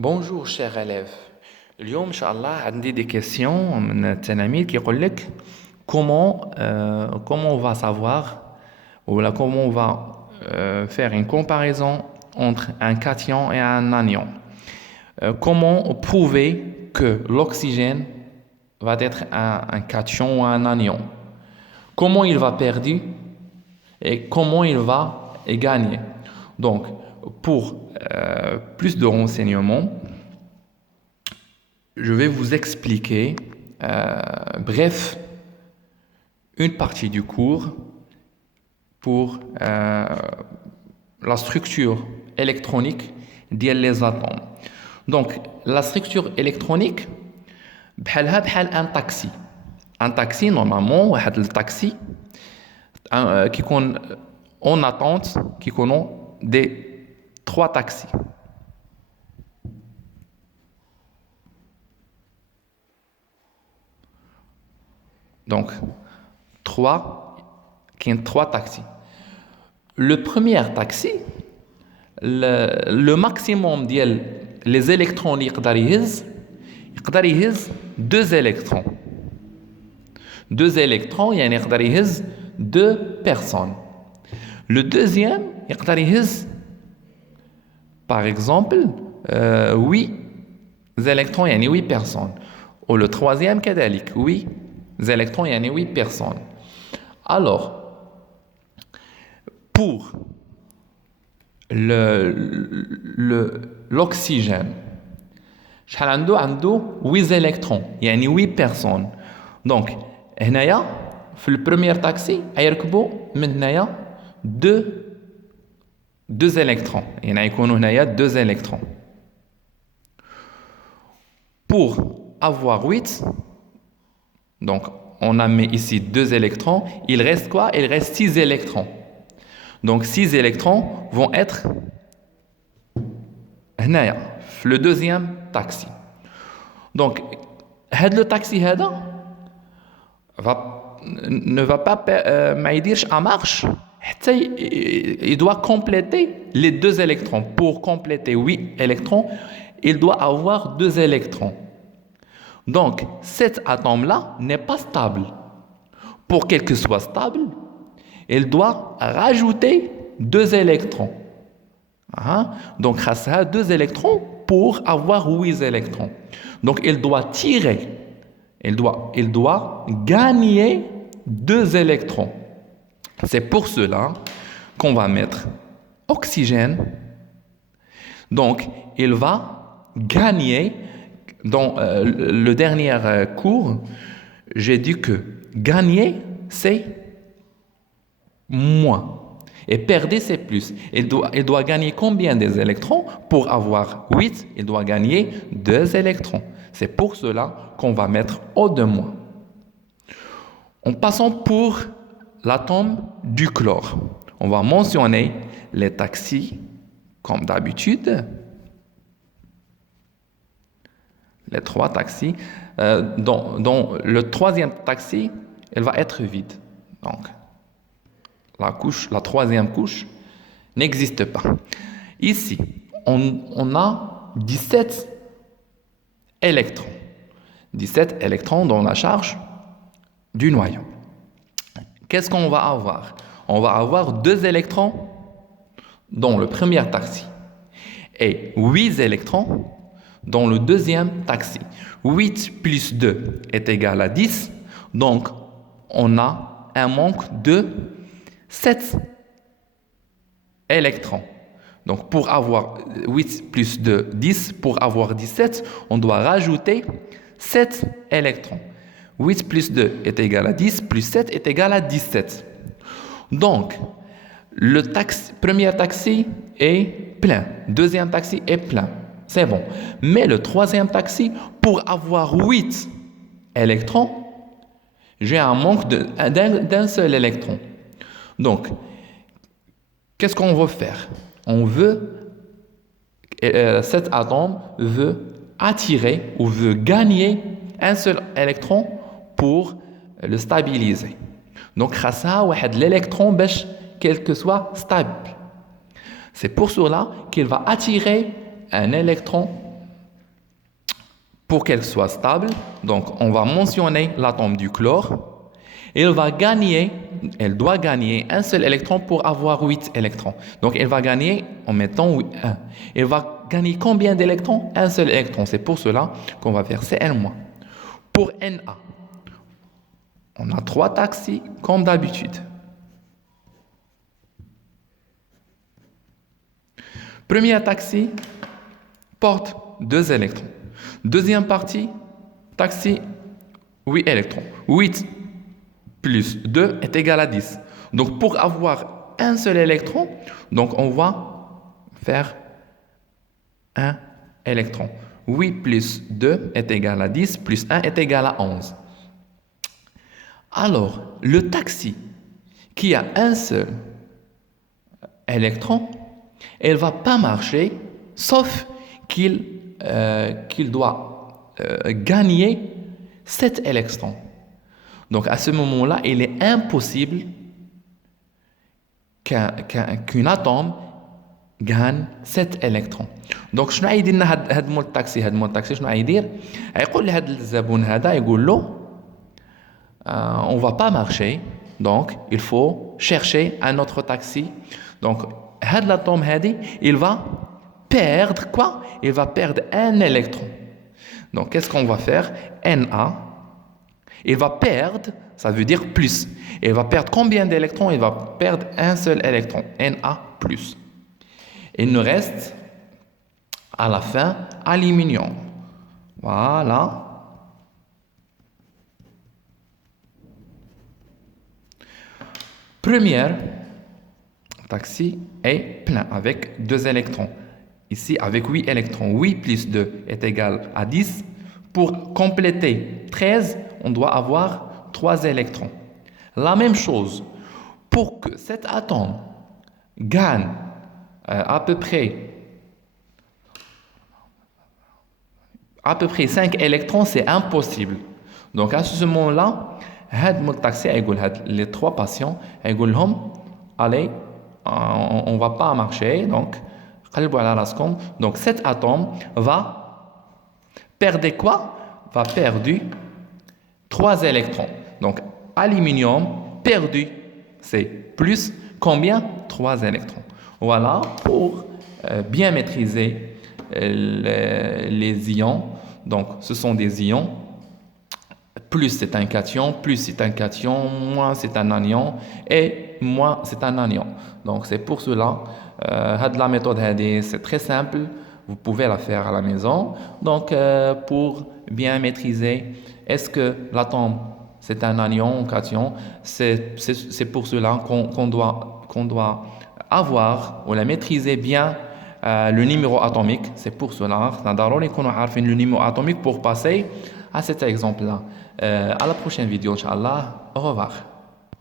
Bonjour chers élèves. اليوم إن شاء الله عندي des questions من التلاميذ كيقول لك comment on va savoir ou là comment on va faire une comparaison entre un cation et un anion. Comment prouver que l'oxygène va être un cation ou un anion. Comment il va perdre et comment il va gagner. Donc, pour plus de renseignements, je vais vous expliquer, bref, une partie du cours pour la structure électronique des atomes. Donc, la structure électronique, بحال un taxi. Un taxi, normalement, واحد التاكسي qui يكون en attente, qui connaît des 3 taxis. Donc, 3 taxis. Le premier taxi, le maximum des électrons يقدر يهز 2 électrons. 2 électrons, يعني يقدر يهز 2 personnes. Le deuxième, يقدر يهز par exemple 8 électrons, يعني 8 personnes. Ou le troisième, كذلك 8 électrons, يعني 8 personnes. Alors, pour l'oxygène, شحال عنده 8 électrons, يعني 8 personnes. Donc, هنايا في البريمير تاكسي يركبوا من هنايا 2 électrons. يعني يكونوا هنايا 2 électrons. Pour avoir 8, donc on a mis ici 2 électrons, il reste quoi? Il reste 6 électrons. Donc 6 électrons vont être هنايا في le deuxième taxi. Donc le taxi ne va pas ما يديرش en marche حتى il doit compléter les 2 électrons. Pour compléter 8 électrons, il doit avoir 2 électrons. Donc, cet atome-là n'est pas stable. Pour qu'il soit stable, il doit rajouter 2 électrons. Donc, grâce à 2 électrons pour avoir 8 électrons. Donc, il doit tirer, il doit gagner 2 électrons. C'est pour cela qu'on va mettre oxygène. Donc, il va gagner. Dans le dernier cours, j'ai dit que gagner, c'est moins. Et perdre, c'est plus. Il doit gagner combien des électrons? Pour avoir 8, il doit gagner 2 électrons. C'est pour cela qu'on va mettre O de moins. En passant pour l'atome du chlore, on va mentionner les taxis comme d'habitude. Les 3 taxis, dont le 3e taxi, elle va être vide. Donc, la 3e couche n'existe pas. Ici, on a 17 électrons. 17 électrons dans la charge du noyau. Qu'est-ce qu'on va avoir? On va avoir 2 électrons dans le premier taxi et 8 électrons dans le deuxième taxi. 8 plus 2 est égal à 10. Donc, on a un manque de 7 électrons. Donc, pour avoir 8 plus 2, 10, pour avoir 17, on doit rajouter 7 électrons. 8 plus 2 est égal à 10, plus 7 est égal à 17. Donc, le premier taxi est plein. Deuxième taxi est plein. C'est bon. Mais le 3e taxi, pour avoir 8 électrons, j'ai un manque d'un seul électron. Donc, qu'est-ce qu'on veut faire? Cet atome veut attirer ou veut gagner un seul électron pour le stabiliser. Donc, grâce à l'électron, quel que soit stable. C'est pour cela qu'il va attirer un électron pour qu'elle soit stable, donc on va mentionner l'atome du chlore. Elle doit gagner un seul électron pour avoir 8 électrons. Donc elle va gagner en mettant 1. Elle va gagner combien d'électrons? Un seul électron. C'est pour cela qu'on va faire Cn-. Pour Na, on a 3 taxis comme d'habitude. Premier taxi porte 2 électrons. Deuxième partie, taxi, 8 électrons. 8 plus 2 est égal à 10. Donc, pour avoir un seul électron, donc on va faire un électron. 8 plus 2 est égal à 10, plus 1 est égal à 11. Alors, le taxi qui a un seul électron, elle ne va pas marcher, sauf qu'il doit gagner 7 électrons. Donc, à ce moment-là, il est impossible qu'un atome gagne 7 électrons. Donc, شنو غيدير لنا هاد مول الطاكسي شنو غيدير؟ غيقول لهاد الزبون هذا يقول له on va pas marcher, donc il faut chercher un autre taxi. Donc, l'atome il va perdre quoi? Il va perdre un électron. Donc, qu'est-ce qu'on va faire? Na, il va perdre, ça veut dire plus. Il va perdre combien d'électrons? Il va perdre un seul électron, Na+. Il nous reste à la fin aluminium. Voilà. Première taxi est plein avec 2 électrons. Ici, avec 8 électrons. 8 plus 2 est égal à 10. Pour compléter 13, on doit avoir 3 électrons. La même chose, pour que cet atome gagne à peu près 5 électrons, c'est impossible. Donc, à ce moment-là, les 3 patients, allez, on ne va pas marcher, donc cet atome va perdre quoi? Va perdre 3 électrons. Donc, aluminium perdu, c'est plus combien? 3 électrons. Voilà pour bien maîtriser les ions. Donc, ce sont des ions. Plus c'est un cation, plus c'est un cation, moins c'est un anion, et moins c'est un anion. Donc c'est pour cela, la méthode c'est très simple, vous pouvez la faire à la maison. Donc pour bien maîtriser, est-ce que l'atome c'est un anion ou cation, c'est pour cela qu'on doit avoir ou la maîtriser bien le numéro atomique. C'est pour cela, qu'on a le numéro atomique pour passer à cet exemple-là. À la prochaine vidéo, Inch'Allah. Au revoir.